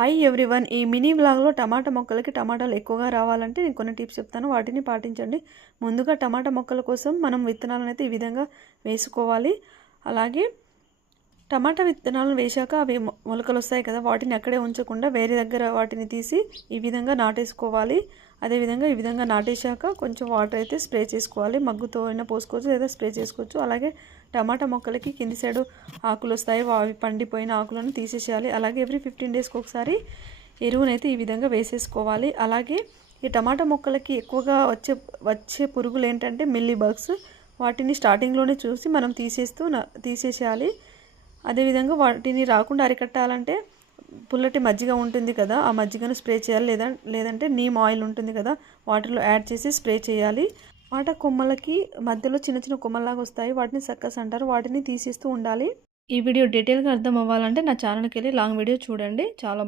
Hi everyone, ఈ mini వ్లాగ్లో టమాటా మొక్కలకి టమాటాలు ఎక్కువగా రావాలంటే నేను కొన్ని టిప్స్ చెప్తాను, వాటిని పాటించండి. ముందుగా టమాటా మొక్కల కోసం మనం విత్తనాలను అయితే ఈ విధంగా వేసుకోవాలి. అలాగే టమాటా విత్తనాలను వేశాక అవి మొలకలు వస్తాయి కదా, వాటిని అక్కడే ఉంచకుండా వేరే దగ్గర వాటిని తీసి ఈ విధంగా నాటేసుకోవాలి. అదేవిధంగా ఈ విధంగా నాటేశాక కొంచెం వాటర్ అయితే స్ప్రే చేసుకోవాలి. మగ్గుతో అయినా పోసుకోవచ్చు లేదా స్ప్రే చేసుకోవచ్చు. అలాగే టమాటా మొక్కలకి కింది సైడు ఆకులు వస్తాయి, అవి పండిపోయిన ఆకులను తీసేసేయాలి. అలాగే ఎవ్రీ 15 డేస్కి ఒకసారి ఎరువునైతే ఈ విధంగా వేసేసుకోవాలి. అలాగే ఈ టమాటా మొక్కలకి ఎక్కువగా వచ్చే పురుగులు ఏంటంటే మిల్లీ బగ్స్. వాటిని స్టార్టింగ్లోనే చూసి మనం తీసేసేయాలి. అదేవిధంగా వాటిని రాకుండా అరికట్టాలంటే పుల్లటి మజ్జిగ ఉంటుంది కదా, ఆ మజ్జిగను స్ప్రే చేయాలి. లేదంటే నీమ్ ఆయిల్ ఉంటుంది కదా, వాటర్లో యాడ్ చేసి స్ప్రే చేయాలి. టమాటా కొమ్మలకి మధ్యలో చిన్న చిన్న కొమ్మలాగా వస్తాయి, వాటిని సక్కస్ అంటారు. వాటిని తీసేస్తూ ఉండాలి. ఈ వీడియో డీటెయిల్గా అర్థం అవ్వాలంటే నా ఛానల్కి వెళ్ళి లాంగ్ వీడియో చూడండి. చాలా